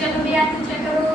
चलो भैया तुझे करो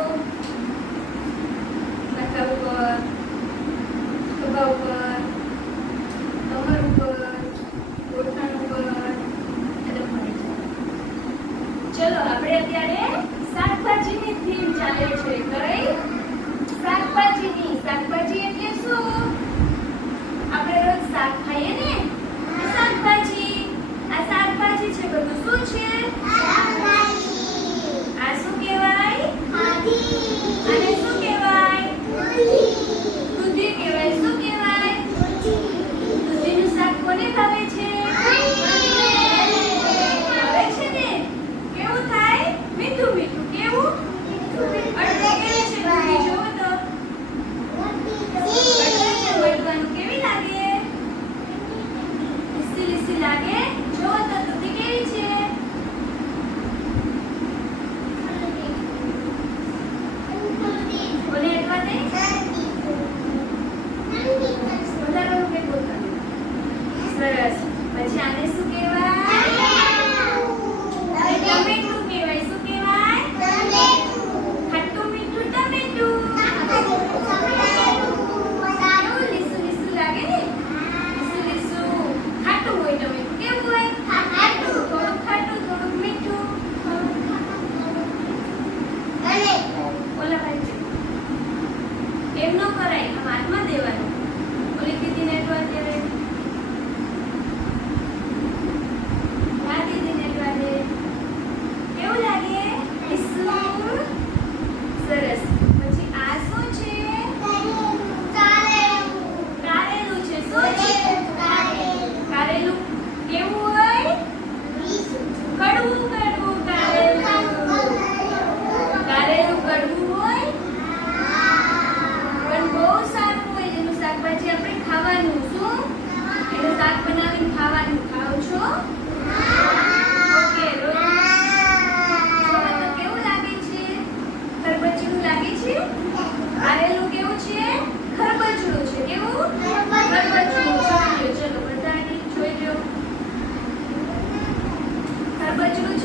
bandido de